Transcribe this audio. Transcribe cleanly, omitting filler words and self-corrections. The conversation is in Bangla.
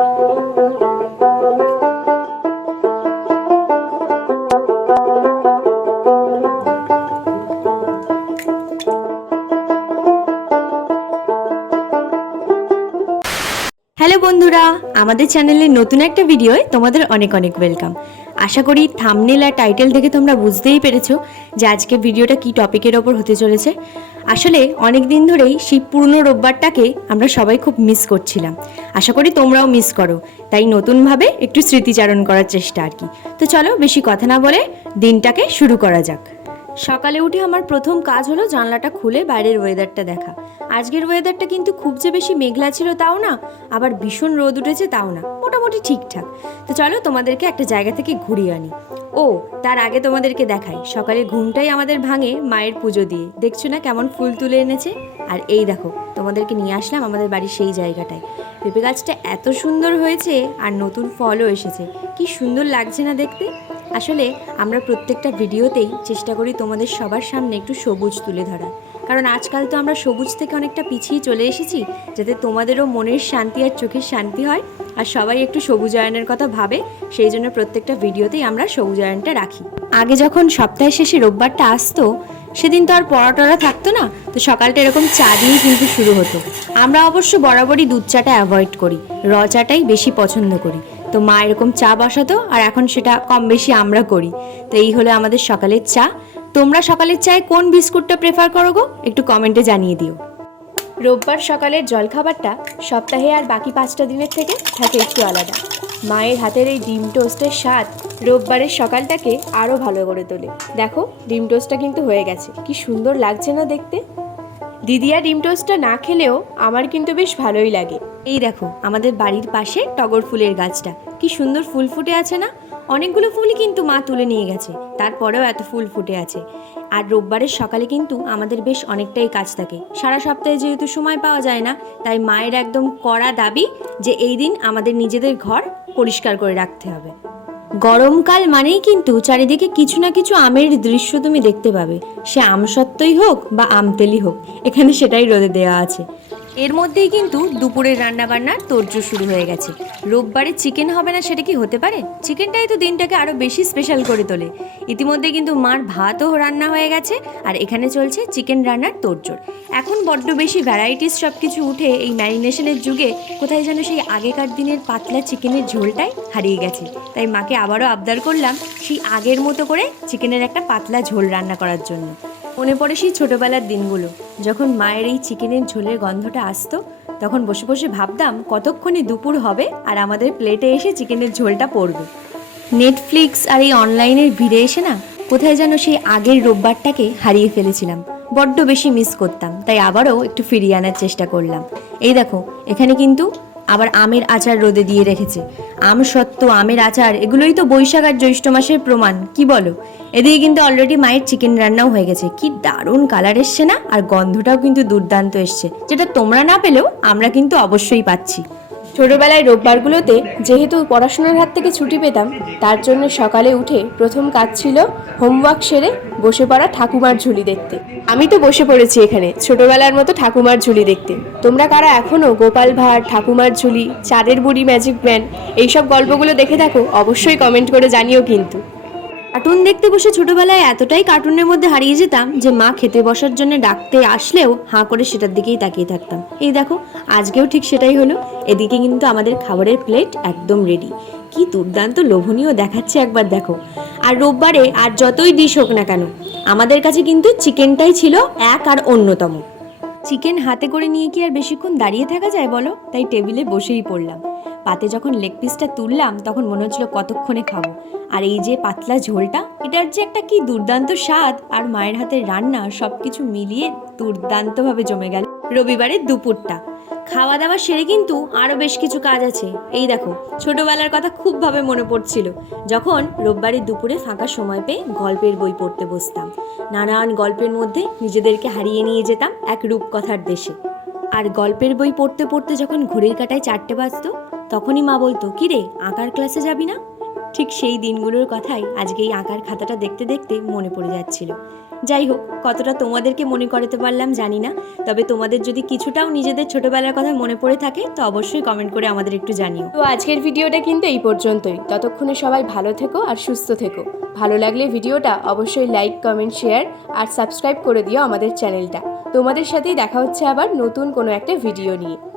হ্যালো বন্ধুরা, আমাদের চ্যানেলের নতুন একটা ভিডিওয় তোমাদের অনেক অনেক ওয়েলকাম। আশা করি থাম্বনেল আর টাইটেল দেখে তোমরা বুঝতেই পেরেছো যে আজকে ভিডিওটা কি টপিকের ওপর হতে চলেছে। আসলে অনেক দিন ধরেই সেই পুরনো রোববারটাকে আমরা সবাই খুব মিস করছিলাম। আশা করি তোমরাও মিস করো, তাই নতুনভাবে একটু স্মৃতিচারণ করার চেষ্টা আর কি। তো চলো বেশি কথা না বলে দিনটাকে শুরু করা যাক। সকালে উঠে আমার প্রথম কাজ হলো জানলাটা খুলে বাইরের ওয়েদারটা দেখা। আজকের ওয়েদারটা কিন্তু খুব যে বেশি মেঘলা ছিল তাও না, আবার ভীষণ রোদ উঠেছে তাও না, মোটামুটি ঠিকঠাক। তো চলো তোমাদেরকে একটা জায়গা থেকে ঘুরিয়ে আনি। ও তার আগে তোমাদেরকে দেখাই, সকালে ঘুমটাই আমাদের ভাঙে মায়ের পুজো দিয়ে। দেখছো না কেমন ফুল তুলে এনেছে। আর এই দেখো তোমাদেরকে নিয়ে আসলাম আমাদের বাড়ির সেই জায়গাটায়। পেঁপে গাছটা এত সুন্দর হয়েছে আর নতুন ফলও এসেছে, কি সুন্দর লাগছে না দেখতে। আসলে আমরা প্রত্যেকটা ভিডিওতেই চেষ্টা করি তোমাদের সবার সামনে একটু সবুজ তুলে ধরার, কারণ আজকাল তো আমরা সবুজ থেকে অনেকটা পিছিয়ে চলে এসেছি, যাতে তোমাদেরও মনের শান্তি আর চোখের শান্তি হয় আর সবাই একটু সবুজায়নের কথা ভাবে। সেই জন্য প্রত্যেকটা ভিডিওতেই আমরা সবুজায়নটা রাখি। আগে যখন সপ্তাহের শেষে রোববারটা আসতো সেদিন তো আর পড়া থাকতো না, তো সকালটা এরকম চা দিয়েই কিন্তু শুরু হতো। আমরা অবশ্য বরাবরই দুধ চাটা অ্যাভয়েড করি, র চাটাই বেশি পছন্দ করি। তো মা এরকম চা বসাতো আর এখন সেটা কম বেশি আমরা করি। তো এই হলো আমাদের সকালের চা। তোমরা সকালের চায়ে কোন বিস্কুটটা প্রেফার করো গো, একটু কমেন্টে জানিয়ে দিও। রোববার সকালের জলখাবারটা সপ্তাহে আর বাকি 5টা দিনের থেকে থাকে একটু আলাদা। মায়ের হাতের এই ডিম টোস্টের স্বাদ রোববারের সকালটাকে আরও ভালো করে তোলে। দেখো ডিম টোস্টটা কিন্তু হয়ে গেছে, কি সুন্দর লাগছে না দেখতে। দিদিয়া ডিম টোস্টটা না খেলেও আমার কিন্তু বেশ ভালোই লাগে। এই দেখো আমাদের বাড়ির পাশে টগর ফুলের গাছটা, কি সুন্দর ফুল ফুটে আছে না। অনেকগুলো ফুলই কিন্তু মা তুলে নিয়ে গেছে, তারপরেও এত ফুল ফুটে আছে। আর রোববারের সকালে কিন্তু আমাদের বেশ অনেকটাই কাজ থাকে। সারা সপ্তাহে যেহেতু সময় পাওয়া যায় না, তাই মায়ের একদম কড়া দাবি যে এই দিন আমাদের নিজেদের ঘর পরিষ্কার করে রাখতে হবে। গরমকাল মানেই কিন্তু চারিদিকে কিছু না কিছু আমের দৃশ্য তুমি দেখতে পাবে, সে আমসত্ত্বই হোক বা আমতেলি হোক, এখানে সেটাই রোদে দেওয়া আছে। এর মধ্যেই কিন্তু দুপুরের রান্নাবান্নার তোড়জোড় শুরু হয়ে গেছে। রোববারে চিকেন হবে না সেটা কি হতে পারে? চিকেনটাই তো দিনটাকে আরও বেশি স্পেশাল করে তোলে। ইতিমধ্যে কিন্তু মার ভাতও রান্না হয়ে গেছে আর এখানে চলছে চিকেন রান্নার তোড়জোড়। এখন বড্ড বেশি ভ্যারাইটিস সব কিছু উঠে এই ম্যারিনেশনের যুগে কোথায় যেন সেই আগেকার দিনের পাতলা চিকেনের ঝোলটাই হারিয়ে গেছে। তাই মাকে আবারও আবদার করলাম সেই আগের মতো করে চিকেনের একটা পাতলা ঝোল রান্না করার জন্য। মনে পড়ে সেই ছোটোবেলার দিনগুলো, যখন মায়ের এই চিকেনের ঝোলের গন্ধটা আসতো, তখন বসে বসে ভাবতাম কতক্ষণে দুপুর হবে আর আমাদের প্লেটে এসে চিকেনের ঝোলটা পড়বে। নেটফ্লিক্স আর এই অনলাইনের ভিড়ে এসে না কোথায় যেন সেই আগের রোববারটাকে হারিয়ে ফেলেছিলাম, বড্ড বেশি মিস করতাম। তাই আবারও একটু ফিরিয়ে আনার চেষ্টা করলাম। এই দেখো এখানে কিন্তু আবার আমের আচার রোদে দিয়ে রেখেছে। আম সত্ত্ব আমের আচার এগুলোই তো বৈশাখ আর জ্যৈষ্ঠ মাসের প্রমাণ, কি বলো? এদিকে কিন্তু অলরেডি মায়ের চিকেন রান্নাও হয়ে গেছে, কি দারুণ কালার এসছে না, আর গন্ধটাও কিন্তু দুর্দান্ত এসছে, যেটা তোমরা না পেলেও আমরা কিন্তু অবশ্যই পাচ্ছি। ছোটোবেলায় রোববারগুলোতে যেহেতু পড়াশোনার হাত থেকে ছুটি পেতাম, তার জন্য সকালে উঠে প্রথম কাজ ছিল হোমওয়ার্ক সেরে বসে পড়া ঠাকুমার ঝুলি দেখতে। আমি তো বসে পড়েছি এখানে ছোটোবেলার মতো ঠাকুমার ঝুলি দেখতে। তোমরা কারা এখনও গোপাল ভাঁড়, ঠাকুমার ঝুলি, চাঁদের বুড়ি, ম্যাজিক ব্যান এইসব গল্পগুলো দেখে থাকো অবশ্যই কমেন্ট করে জানিও কিন্তু। কার্টুন দেখতে বসে ছোটবেলায় এতটাই কার্টুনের মধ্যে হারিয়ে যেতাম যে মা খেতে বসার জন্য ডাকতে আসলেও হাঁ করে সেটার দিকেই তাকিয়ে থাকতাম। এই দেখো আজকেও ঠিক সেটাই হলো। এদিকে কিন্তু আমাদের খাবারের প্লেট একদম রেডি, কি দুর্দান্ত লোভনীয় দেখাচ্ছে একবার দেখো। আর রোববারে আর যতই ডিশ হোক না কেন, আমাদের কাছে কিন্তু চিকেনটাই ছিল এক আর অন্যতম। চিকেন হাতে করে নিয়ে কি আর বেশিক্ষণ দাঁড়িয়ে থাকা যায় বলো? তাই টেবিলে বসেই পড়লাম। পাতে যখন লেগ পিসটা তুললাম তখন মনে হচ্ছিল কতক্ষণে খাবো। আর এই যে পাতলা ঝোলটা, এটার যে একটা কি দুর্দান্ত স্বাদ, আর মায়ের হাতের রান্না সব কিছু মিলিয়ে দুর্দান্তভাবে জমে গেল রবিবারের দুপুরটা। খাওয়া দাওয়া সেরে কিন্তু আরও বেশ কিছু কাজ আছে। এই দেখো ছোটোবেলার কথা খুবভাবে মনে পড়ছিল, যখন রোববারের দুপুরে ফাঁকা সময় পেয়ে গল্পের বই পড়তে বসতাম। নানান গল্পের মধ্যে নিজেদেরকে হারিয়ে নিয়ে যেতাম এক রূপকথার দেশে। আর গল্পের বই পড়তে পড়তে যখন ঘড়ির কাঁটায় 4টে বাজতো, তখনই মা বলতো, কি রে আঁকার ক্লাসে যাবি না? ঠিক সেই দিনগুলোর কথাই আজকে এই আঁকার খাতাটা দেখতে দেখতে মনে পড়ে যাচ্ছিল। যাই হোক, কতটা তোমাদেরকে মনে করাতে পারলাম জানি না, তবে তোমাদের যদি কিছুটাও নিজেদের ছোটোবেলার কথা মনে পড়ে থাকে তো অবশ্যই কমেন্ট করে আমাদের একটু জানিও। তো আজকের ভিডিওটা কিন্তু এই পর্যন্তই। ততক্ষণে সবাই ভালো থেকো আর সুস্থ থেকো। ভালো লাগলে ভিডিওটা অবশ্যই লাইক, কমেন্ট, শেয়ার আর সাবস্ক্রাইব করে দিও আমাদের চ্যানেলটা। তোমাদের সাথেই দেখা হচ্ছে আবার নতুন কোনো একটা ভিডিও নিয়ে।